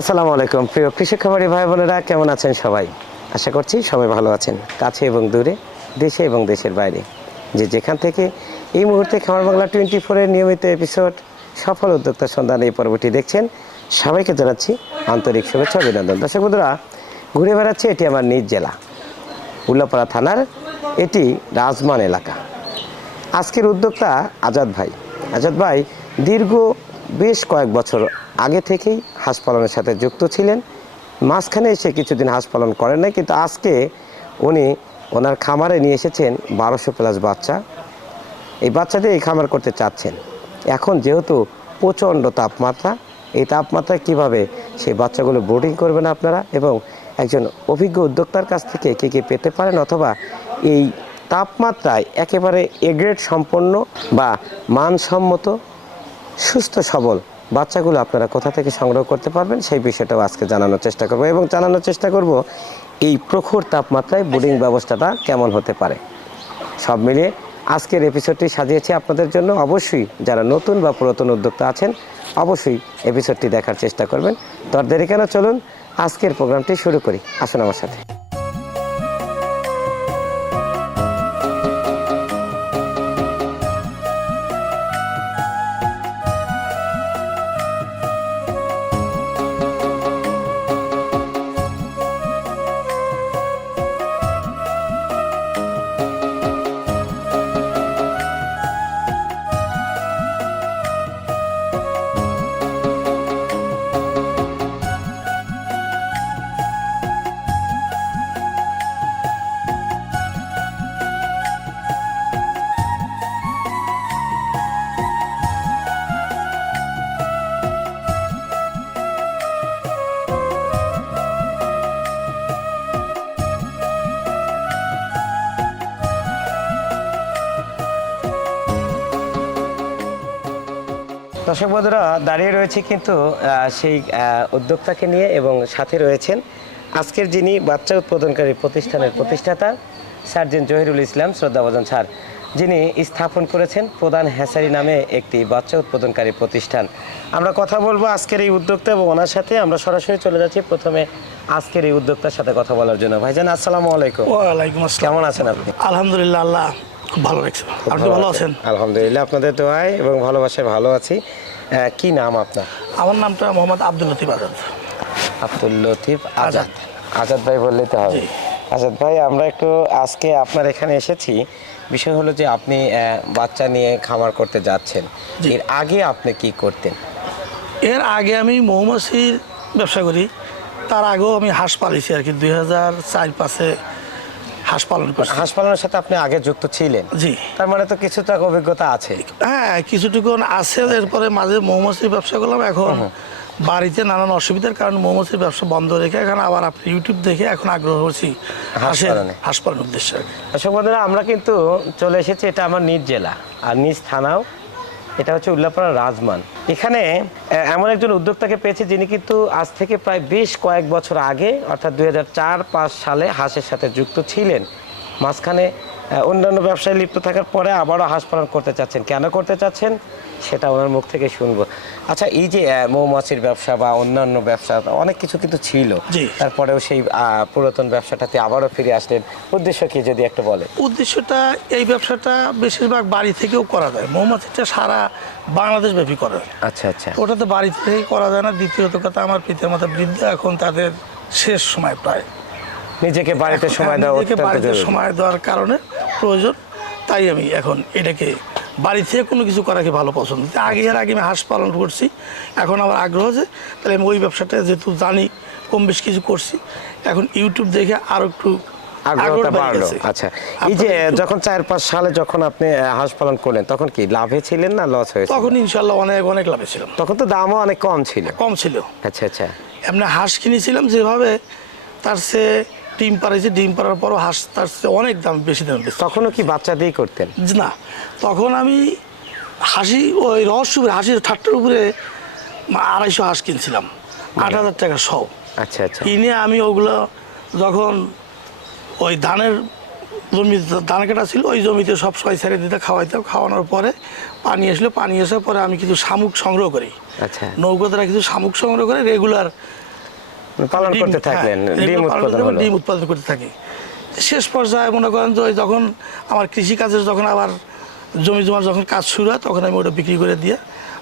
আসসালামু আলাইকুম। প্রিয় কৃষক খামারি ভাই বোনেরা, কেমন আছেন সবাই? আশা করছি সবাই ভালো আছেন, কাছে এবং দূরে, দেশে এবং দেশের বাইরে। যে যেখান থেকে এই মুহূর্তে খামার বাংলা টোয়েন্টি ফোরের নিয়মিত এপিসোড, সফল উদ্যোক্তা সন্ধান এই পর্বটি দেখছেন, সবাইকে জানাচ্ছি আন্তরিক শুভেচ্ছা অভিনন্দন। দর্শক বন্ধুরা, ঘুরে বেড়াচ্ছে এটি আমার নিজ জেলা, উল্লাপাড়া থানার এটি রাজমান এলাকা। আজকের উদ্যোক্তা আজাদ ভাই। আজাদ ভাই, দীর্ঘ বেশ কয়েক বছর আগে থেকেই হাঁস পালনের সাথে যুক্ত ছিলেন। মাঝখানে এসে কিছুদিন হাঁস পালন করেন নাই, কিন্তু আজকে উনি ওনার খামারে নিয়ে এসেছেন বারোশো প্লাস বাচ্চা। এই বাচ্চা দিয়ে এই খামার করতে চাচ্ছেন। এখন যেহেতু প্রচণ্ড তাপমাত্রা, এই তাপমাত্রায় কীভাবে সেই বাচ্চাগুলো ব্রুডিং করবেন আপনারা এবং একজন অভিজ্ঞ উদ্যোক্তার কাছ থেকে কী কী পেতে পারেন অথবা এই তাপমাত্রায় একেবারে এগ্রেড সম্পন্ন বা মানসম্মত, সুস্থ, সবল বাচ্চাগুলো আপনারা কোথা থেকে সংগ্রহ করতে পারবেন সেই বিষয়টাও আজকে জানানোর চেষ্টা করব এবং জানানোর চেষ্টা করব এই প্রখর তাপমাত্রায় বোর্ডিং ব্যবস্থাটা কেমন হতে পারে। সব মিলিয়ে আজকের এপিসোডটি সাজিয়েছি আপনাদের জন্য। অবশ্যই যারা নতুন বা পুরাতন উদ্যোক্তা আছেন, অবশ্যই এপিসোডটি দেখার চেষ্টা করবেন। তো আর দেরি কেন, চলুন আজকের প্রোগ্রামটি শুরু করি। আসুন আমার সাথে। দর্শক বন্ধুরা দাঁড়িয়ে রয়েছে কিন্তু সেই উদ্যোক্তাকে নিয়ে এবং সাথে রয়েছেন আজকের যিনি বাচ্চা উৎপাদনকারী প্রতিষ্ঠানের প্রতিষ্ঠাতা সার্জেন জহিরুল ইসলাম শ্রদ্ধাভজন স্যার। যিনি স্থাপন করেছেন প্রধান হ্যাসারি নামে একটি বাচ্চা উৎপাদনকারী প্রতিষ্ঠান। আমরা কথা বলব আজকের এই উদ্যোক্তা এবং ওনার সাথে। আমরা সরাসরি চলে যাচ্ছি প্রথমে আজকের এই উদ্যোক্তার সাথে কথা বলার জন্য। ভাইজান আসসালামু আলাইকুম। ওয়ালাইকুম আসসালাম। কেমন আছেন আপনি? আলহামদুলিল্লাহ আল্লাহ খুব ভালো রাখছে আপনি ভালো আছেন? আলহামদুলিল্লাহ আপনাদের দোয়ায় এবং ভালোবাসায় ভালো আছি। কি নাম আপনার? আমার নামটা মোহাম্মদ আব্দুল লতিফ আজাদ। আব্দুল লতিফ আজাদ। আজাদ। ভাই বললেই তো হবে। আজাদ ভাই আমরা একটু আজকে আপনার এখানে এসেছি। বিষয় হলো যে আপনি বাচ্চা নিয়ে খামার করতে যাচ্ছেন। এর আগে আপনি কি করতেন? এর আগে আমি মৌমাছির ব্যবসা করি। তার আগেও আমি হাঁস পালিছি আর কি। দুই হাজার চার পাঁচে হাঁস পালন করছি। হাঁস পালনের সাথে আপনি আগে যুক্ত ছিলেন। জি। তার মানে তো কিছুটা অভিজ্ঞতা আছে। হ্যাঁ কিছুটুকুন আছে এরপরে মাঝে মৌমাছির ব্যবসা করলাম এখন বাড়িতে নানান অসুবিধার কারণে মৌমাছির ব্যবসা বন্ধ রেখে এখন আবার আপনি ইউটিউব দেখে এখন আগ্রহ হচ্ছি হাঁসের পালনে। হাঁস পালনের উদ্দেশ্যে দর্শক আমরা কিন্তু চলে এসেছি এটা আমার নিজ জেলা। আর নিজ থানাও এটা হচ্ছে উল্লাপাড়া রাজমান। এখানে এমন একজন উদ্যোক্তাকে পেয়েছে যিনি কিন্তু আজ থেকে প্রায় বেশ কয়েক বছর আগে, অর্থাৎ দুই হাজার সালে হাঁসের সাথে যুক্ত ছিলেন। মাঝখানে অন্যান্য ব্যবসায় লিপ্ত থাকার পরে আবারও হাঁস পালন করতে চাচ্ছেন। কেন করতে চাচ্ছেন? সেটা ওনার মুখ থেকে শুনব। আচ্ছা এই যে মৌমাছির ব্যবসা বা অন্যান্য ব্যবসা অনেক কিছু কিন্তু ছিল। তারপরেও সেই পুরাতন ব্যবসাটাতে আবারও ফিরে আসলেন। উদ্দেশ্য কি যদি একটু বলে উদ্দেশ্যটা এই ব্যবসাটা বেশিরভাগ বাড়ি থেকেও করা যায়। মৌমাছিটা সারা বাংলাদেশ ব্যাপী করা যায়। আচ্ছা আচ্ছা। ওটা তো বাড়ি থেকেই করা যায় না। দ্বিতীয়ত কথা আমার পিতামাতা বৃদ্ধ এখন তাদের শেষ সময় প্রায়। নিজেকে বাড়িতে সময় দেওয়া নিজেকে বাড়িতে সময় দেওয়ার কারণে প্রয়োজন তাই আমি এখন এটাকে বাড়ি থেকে কোনো কিছু করাকে ভালো পছন্দ আগে এর আগে আমি হাঁস পালন করছি এখন আমার আগ্রহ আছে তাহলে আমি ওই ব্যবসাটা যেহেতু জানি কম বেশ কিছু করছি এখন ইউটিউব দেখে আরও একটু আগ্রহটা আগ্রহটা বাড়লো। আচ্ছা এই যে যখন চার পাঁচ সালে যখন আপনি হাঁস পালন করলেন তখন কি লাভে ছিলেন না লস হয়েছে? তখন ইনশাল্লাহ অনেক অনেক লাভে ছিলাম। তখন তো দামও অনেক কম ছিল। কম ছিল। আচ্ছা আচ্ছা। এমনি হাঁস কিনেছিলাম যেভাবে তার সে ডিম পাড়াইছে ডিম পাড়ার পরও হাঁস তার অনেক দাম বেশি দাম তখনও কি বাচ্চা দিয়েই করতেন না। তখন আমি হাসি ওই রহস্য হাসির ঠাট্টার উপরে আড়াইশো হাঁস কিনছিলাম। আট হাজার টাকা সব। আচ্ছা আচ্ছা। কিনে আমি ওগুলো যখন ওই ধানের জমি ধান কাটা ছিল ওই জমিতে সব ছয় ছেড়ে দিতে খাওয়াইতাম। খাওয়ানোর পরে পানি আসলে পানি আসার পরে আমি কিছু শামুক সংগ্রহ করি। আচ্ছা। নৌকোতারা কিছু শামুক সংগ্রহ করে রেগুলার পালন করতে থাকলেন, হ্যাঁ, ডিম উৎপাদন হলো। ডিম উৎপাদন করতে থাকি। শেষ পর্যায়ে মনে করেন যে যখন আমার কৃষিকাজের যখন আবার জমি জমার যখন কাজ শুরু হয় তখন আমি ওটা বিক্রি করে দিয়ে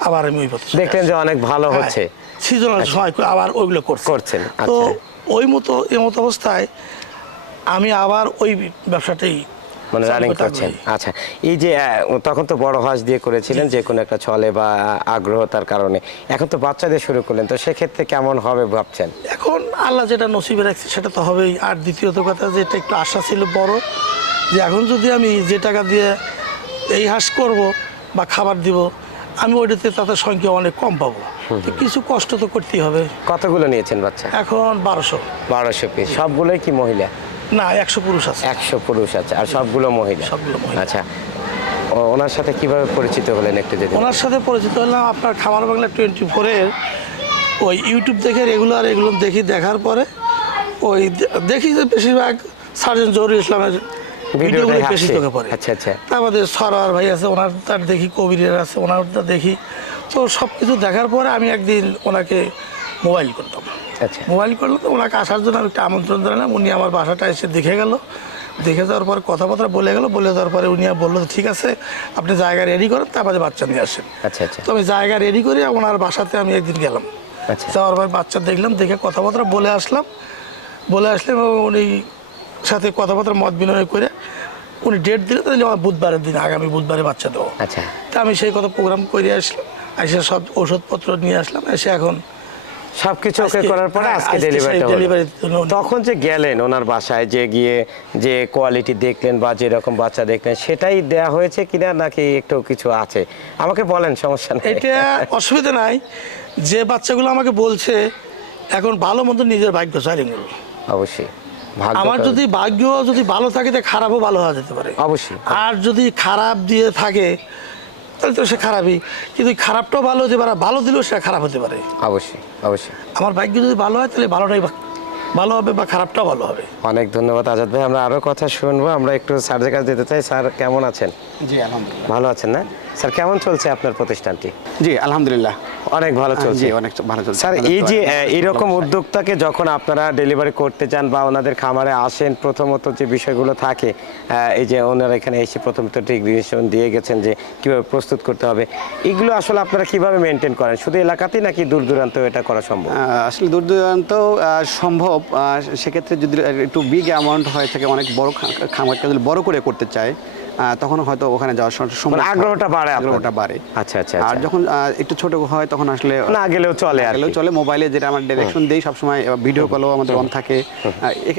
আবার আমি ওই পথে দেখলেন যে অনেক ভালো হ্যাঁ, হচ্ছে। সিজনাল সময় করে আবার ওইগুলো করছি। করছেন, তো আচ্ছা। ওই মতো এমত অবস্থায় আমি আবার ওই ব্যবসাটাই মানে রানিং করছেন। আচ্ছা এই যে তখন তো বড় হাঁস দিয়ে করেছিলেন যে কোনো একটা ছলে বা আগ্রহতার কারণে। এখন তো বাচ্চাদের শুরু করলেন তো সেক্ষেত্রে কেমন হবে ভাবছেন? এখন আল্লাহ যেটা নসিবে রাখছে সেটা তো হবেই। আর দ্বিতীয়ত কথা যেটা একটু আশা ছিল বড় যে এখন যদি আমি যে টাকা দিয়ে এই হাঁস করব বা খাবার দিব আমি ওইটাতে তাদের সংখ্যা অনেক কম পাবো। কিছু কষ্ট তো করতেই হবে। কতগুলো নিয়েছেন বাচ্চা? এখন বারোশো। বারোশো পিস। সবগুলোই কি মহিলা? না একশো পুরুষ আছে। একশো পুরুষ আছে আর সবগুলো মহিলা? সবগুলো মহিলা। আচ্ছা ওনার সাথে কীভাবে পরিচিত হলেন একটু যদি? ওনার সাথে পরিচিত হলাম আপনার খামার বাংলা টোয়েন্টি ফোরের ওই ইউটিউব দেখে রেগুলার এগুলো দেখি দেখার পরে ওই দেখি যে বেশিরভাগ সার্জন জহুরুল ইসলামের ভিডিওগুলো বেশি চোখে পড়ে। আচ্ছা, আচ্ছা। তারপরে সরোয়ার ভাই আছে ওনার তার দেখি কবিরের আছে ওনারটা দেখি। তো সব কিছু দেখার পরে আমি একদিন ওনাকে মোবাইল করতাম। আচ্ছা। মোবাইল করলে তো ওনাকে আসার জন্য আমি একটা আমন্ত্রণ জানালাম। উনি আমার বাসাটা এসে দেখে গেল। দেখে যাওয়ার পর কথাবার্তা বলে গেল। বলে যাওয়ার পরে উনি বলল ঠিক আছে আপনি জায়গা রেডি করেন তারপরে বাচ্চা নিয়ে আসেন। আচ্ছা আচ্ছা। তো আমি জায়গা রেডি করে ওনার বাসাতে আমি একদিন গেলাম। আচ্ছা। যাওয়ার পর বাচ্চা দেখলাম দেখে কথাবার্তা বলে আসলাম। বলে আসলাম এবং উনি সাথে কথাবার্তা মত বিনিময় করে উনি ডেট দিলে তাহলে আমার বুধবারের দিন আগামী বুধবারে বাচ্চা দেবো। আচ্ছা। তা আমি সেই কথা প্রোগ্রাম করে আসলাম। এসে সব ওষুধপত্র নিয়ে আসলাম। এসে এখন সবকিছু ওকে করার পরে হ্যাঁ, আজকে ডেলিভারিটা তখন যে গেলেন ওনার বাসায় যে গিয়ে যে কোয়ালিটি দেখলেন বা যেরকম বাচ্চা দেখলেন সেটাই দেয়া হয়েছে কিনা নাকি একটু কিছু আছে? আমাকে বলেন সমস্যা নেই। এটা অসুবিধা নাই। যে বাচ্চাগুলো আমাকে বলছে এখন ভালো মতো নিজের ভাগ্য চারিগুলো অবশ্যই আমার যদি ভাগ্য যদি ভালো থাকে তো খারাপও ভালো হওয়া যেতে পারে। অবশ্যই। আর যদি খারাপ দিয়ে থাকে তাহলে তো সে খারাপই। কিন্তু খারাপটাও ভালো হতে পারে ভালো দিলেও সেটা খারাপ হতে পারে। অবশ্যই অবশ্যই। আমার ভাগ্য যদি ভালো হয় তাহলে ভালোটাই ভালো হবে বা খারাপটাও ভালো হবে। অনেক ধন্যবাদ আজাদ ভাই। আমরা আরও কথা শুনব। আমরা একটু স্যারের কাছে যেতে চাই। স্যার কেমন আছেন? জি আলহামদুলিল্লাহ। ভালো আছেন না? স্যার কেমন চলছে আপনার প্রতিষ্ঠানটি? জি আলহামদুলিল্লাহ। অনেক ভালো চলছে। অনেক ভালো চলছে। স্যার এই যে। এইরকম উদ্যোক্তাকে যখন আপনারা ডেলিভারি করতে চান বা ওনাদের খামারে আসেন প্রথমত যে বিষয়গুলো থাকে এই যে ওনারা এখানে এসে প্রথমত ডিগ্রিশন দিয়ে গেছেন যে কীভাবে প্রস্তুত করতে হবে এগুলো আসলে আপনারা কীভাবে মেনটেন করেন? শুধু এলাকাতেই নাকি দূর দূরান্ত এটা করা সম্ভব? আসলে দূর দূরান্ত সম্ভব। সেক্ষেত্রে যদি একটু বিগ অ্যামাউন্ট হয় থাকে অনেক বড় খামারটা যদি বড় করে করতে চায় তখন হয়তো ওখানে যাওয়ার সময় মানে আগ্রহটা বাড়ে আগ্রহটা বাড়ে। আচ্ছা আচ্ছা আর আচ্ছা। যখন একটু ছোট হয় তখন আসলে না গেলেও চলে আর গেলেও চলে। মোবাইলে যেটা আমার ডিরেকশন দেই সবসময় ভিডিও কলও আমাদের অন থাকে।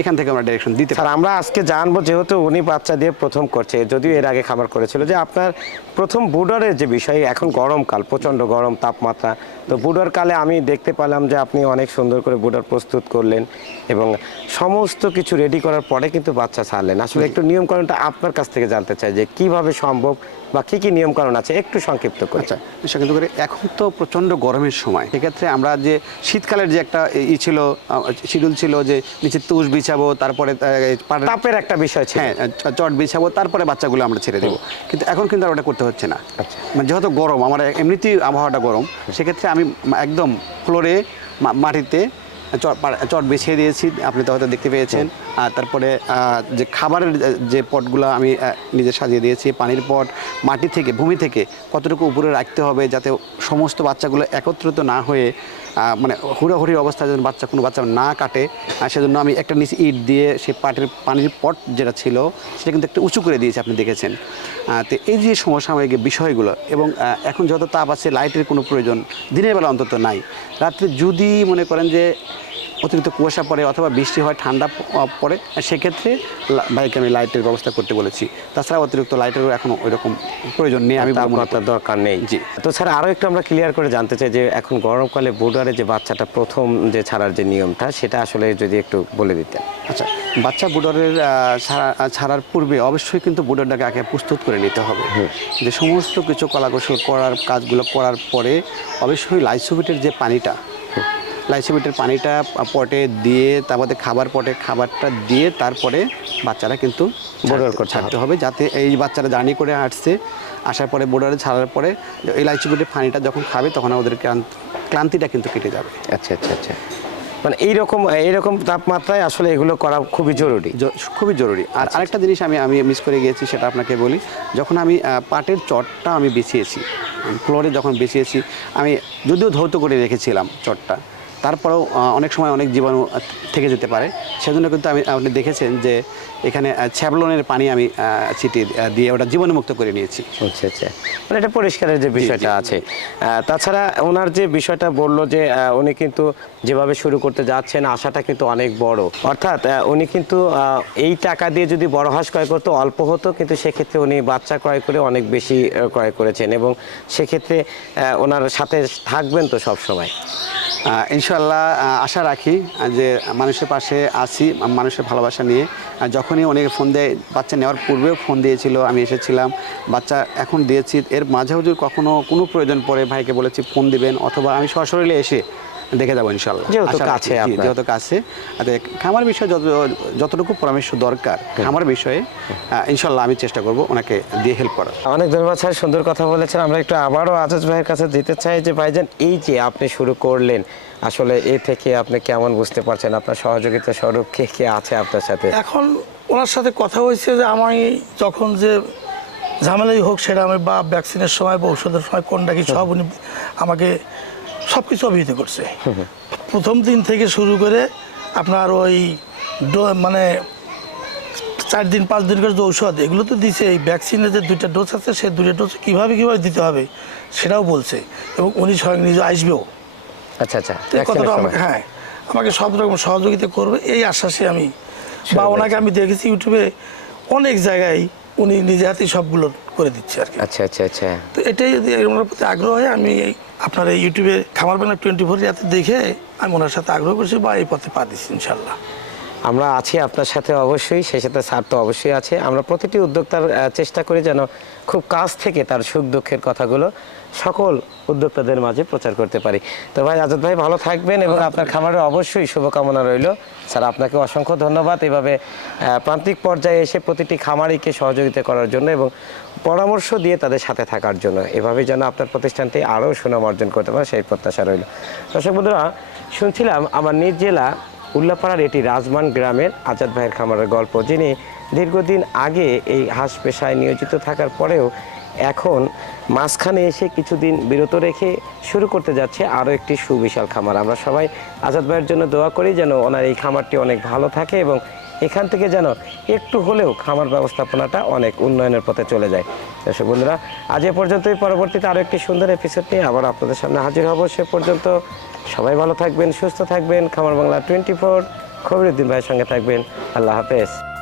এখান থেকে আমরা ডিরেকশন দিতে পারি। স্যার আমরা আজকে জানব যেহেতু উনি বাচ্চা দিয়ে প্রথম করছে যদিও এর আগে খাবার করেছিল যে আপনার প্রথম বুডারের যে বিষয় এখন গরমকাল প্রচণ্ড গরম তাপমাত্রা। তো বুডার কালে আমি দেখতে পেলাম যে আপনি অনেক সুন্দর করে বুডার প্রস্তুত করলেন এবং সমস্ত কিছু রেডি করার পরে কিন্তু বাচ্চা ছাড়লেন। আসলে একটু নিয়মকানুনটা আপনার কাছ থেকে জানতে চাই যে কীভাবে সম্ভব বা কি কি নিয়মকানুন আছে একটু সংক্ষিপ্ত করে। আচ্ছা কিন্তু করে এখন তো প্রচণ্ড গরমের সময়। সেক্ষেত্রে আমরা যে শীতকালের যে একটা ই ছিল শিডিউল ছিল যে নিচে তুষ বিছাবো তারপরে তাপের একটা বিষয় ছিল। হ্যাঁ চট বিছাবো তারপরে বাচ্চাগুলো আমরা ছেড়ে দেবো। কিন্তু এখন কিন্তু আর ওটা করতে হচ্ছে না। আচ্ছা। মানে যেহেতু গরম আমার এমনিতেই আবহাওয়াটা গরম সেক্ষেত্রে আমি একদম ফ্লোরে মাটিতে চট বিছিয়ে দিয়েছি আপনি তো হয়তো দেখতে পেয়েছেন। আর তারপরে যে খাবারের যে- পটগুলো আমি নিজে সাজিয়ে দিয়েছি পানির পট মাটি থেকে ভূমি থেকে কতটুকু উপরে রাখতে হবে যাতে সমস্ত বাচ্চাগুলো একত্রিত না হয়ে মানে হুড়াহুড়ির অবস্থায় যেন বাচ্চা, কোনো বাচ্চা না কাটে। সেজন্য আমি একটা নিচে ইট দিয়ে সে পাটের, পানির পট যেটা ছিল, সেটা কিন্তু একটা উঁচু করে দিয়েছে, আপনি দেখেছেন। তো এই যে সমসাময়িক বিষয়গুলো এবং এখন যত তাপ আছে, লাইটের কোনো প্রয়োজন দিনের বেলা অন্তত নাই। রাত্রে যদি মনে করেন যে অতিরিক্ত কুয়াশা পড়ে অথবা বৃষ্টি হয় ঠান্ডা পড়ে সেক্ষেত্রে ভাইকে আমি লাইটের ব্যবস্থা করতে বলেছি। তাছাড়া অতিরিক্ত লাইটেরও এখন ওই রকম প্রয়োজন নেই আমি তাপমাত্রার দরকার নেই। জি। তো স্যার আরও একটু আমরা ক্লিয়ার করে জানতে চাই যে এখন গরমকালে বোর্ডারে যে বাচ্চাটা প্রথম যে ছাড়ার যে নিয়মটা সেটা আসলে যদি একটু বলে দিতেন। আচ্ছা বাচ্চা বুডারের ছাড়া ছাড়ার পূর্বে অবশ্যই কিন্তু বুডারটাকে আগে প্রস্তুত করে নিতে হবে। যে সমস্ত কিছু কলাকৌশল করার কাজগুলো করার পরে অবশ্যই লাইসোবিটের যে পানিটা লাইসোবিটের পানিটা পটে দিয়ে তারপরে খাবার পটে খাবারটা দিয়ে তারপরে বাচ্চারা কিন্তু বোর্ডার ছাড়তে- হবে। যাতে এই বাচ্চারা জার্নি করে আসছে আসার পরে বোর্ডারে ছাড়ার পরে এই লাইসোবিটের পানিটা যখন খাবে তখন ওদের ক্লান্ত- ক্লান্তিটা কিন্তু কেটে যাবে। আচ্ছা আচ্ছা আচ্ছা। মানে এইরকম এইরকম তাপমাত্রায় আসলে এগুলো করা খুবই জরুরি। খুবই জরুরি। আর আরেকটা জিনিস আমি আমি মিস করে গিয়েছি সেটা আপনাকে বলি। যখন আমি পাটের চটটা আমি বিছিয়েছি ফ্লোরে যখন বিছিয়েছি আমি যদিও ধৌত করে রেখেছিলাম চটটা তারপরেও অনেক সময় অনেক জীবাণু থেকে যেতে পারে। সেজন্য কিন্তু আমি আপনি দেখেছেন যে এখানে ছ্যাবলনের পানি আমি ছিটিয়ে দিয়ে ওটা জীবাণুমুক্ত করে নিয়েছি। আচ্ছা আচ্ছা। মানে এটা পরিষ্কারের যে বিষয়টা আছে। তাছাড়া ওনার যে বিষয়টা বলল যে উনি কিন্তু যেভাবে শুরু করতে যাচ্ছেন আশাটা কিন্তু অনেক বড়। অর্থাৎ উনি কিন্তু এই টাকা দিয়ে যদি বড় হাঁস ক্রয় করতো অল্প হতো কিন্তু সেক্ষেত্রে উনি বাচ্চা ক্রয় করে অনেক বেশি ক্রয় করেছেন এবং সেক্ষেত্রে ওনার সাথে থাকবেন তো সব সময় আহ, ইনশাল্লাহ আশা রাখি যে মানুষের পাশে আসি মানুষের ভালোবাসা নিয়ে। যখনই অনেকে ফোন দেয়, বাচ্চা নেওয়ার পূর্বেও ফোন দিয়েছিল, আমি এসেছিলাম, বাচ্চা এখন দিয়েছি, এর মাঝে যদি কখনও কোনো প্রয়োজন পড়ে ভাইকে বলেছি ফোন দিবেন, অথবা আমি সশরীরে এসে দেখে যাব ইনশাল্লাহ যেহেতু কাছে যেহেতু কাছে। আর দেখ, খামার বিষয়ে যত যতটুকু পরামর্শ দরকার খামার বিষয়ে ইনশাল্লাহ আমি চেষ্টা করব ওনাকে দিয়ে হেল্প করার। অনেক ধন্যবাদ স্যার সুন্দর কথা বলেছেন। আমরা একটু আবারও আজাজ ভাইয়ের কাছে যেতে চাই যে ভাইজান এই যে আপনি শুরু করলেন আসলে এ থেকে আপনি কেমন বুঝতে পারছেন? আপনার সহযোগিতা স্বরূপ কে কে আছে আপনার সাথে? এখন ওনার সাথে কথা হয়েছে যে আমি যখন যে ঝামেলাই হোক সেটা আমি বা ভ্যাকসিনের সময় বা ওষুধের সময় কোনটা কি সব উনি আমাকে সব কিছু অভিহিত করছে। প্রথম দিন থেকে শুরু করে আপনার ওই মানে চার দিন পাঁচ দিন করে যে ঔষধ এগুলো তো দিছে। এই ভ্যাকসিনের যে দুইটা ডোজ আছে সেই দুইটা ডোজ কীভাবে কীভাবে দিতে হবে সেটাও বলছে। এবং উনি স্বয়ং নিজে আসবেও। আচ্ছা আচ্ছা। কতটা আমাকে হ্যাঁ আমাকে সব রকম সহযোগিতা করবে। এই আশ্বাসে আমি বা ওনাকে আমি দেখেছি ইউটিউবে অনেক জায়গায় উনি নিজে হাতেই সবগুলো করে দিচ্ছে আর কি। আচ্ছা আচ্ছা আচ্ছা। তো এটাই যদি ওনার প্রতি আগ্রহ হয় আমি আপনার এই ইউটিউবে খামার বাংলা টোয়েন্টি ফোর যাতে দেখে আমি ওনার সাথে আগ্রহ করছি বা এই পথে পা দিচ্ছি ইনশাল্লাহ আমরা আছি আপনার সাথে অবশ্যই, সেই সাথে স্যার তো অবশ্যই আছে। আমরা প্রতিটি উদ্যোক্তার চেষ্টা করি যেন খুব কাছ থেকে তার সুখ দুঃখের কথাগুলো সকল উদ্যোক্তাদের মাঝে প্রচার করতে পারি। তো ভাই, আজাদ ভাই, ভালো থাকবেন এবং আপনার খামারে অবশ্যই শুভকামনা রইল। স্যার, আপনাকে অসংখ্য ধন্যবাদ এভাবে প্রান্তিক পর্যায়ে এসে প্রতিটি খামারিকে সহযোগিতা করার জন্য এবং পরামর্শ দিয়ে তাদের সাথে থাকার জন্য। এভাবে যেন আপনার প্রতিষ্ঠানটি আরও সুনাম অর্জন করতে পারে, সেই প্রত্যাশা রইল। দর্শক বন্ধুরা, শুনছিলাম আমার নিজ জেলা উল্লাপাড়ার এটি রাজমান গ্রামের আজাদ ভাইয়ের খামারের গল্প, যিনি দীর্ঘদিন আগে এই হাঁস পেশায় নিয়োজিত থাকার পরেও এখন মাঝখানে এসে কিছুদিন বিরত রেখে শুরু করতে যাচ্ছে আরও একটি সুবিশাল খামার। আমরা সবাই আজাদ ভাইয়ের জন্য দোয়া করি যেন ওনার এই খামারটি অনেক ভালো থাকে এবং এখান থেকে যেন একটু হলেও খামার ব্যবস্থাপনাটা অনেক উন্নয়নের পথে চলে যায়। দর্শক বন্ধুরা, আজ এ পর্যন্তই। পরবর্তীতে আরও একটি সুন্দর এপিসোড নিয়ে আবার আপনাদের সামনে হাজির হব। সে পর্যন্ত সবাই ভালো থাকবেন, সুস্থ থাকবেন। খামার বাংলা টোয়েন্টি ফোর খবরুদ্দিন ভাইয়ের সঙ্গে থাকবেন। আল্লাহ হাফেজ।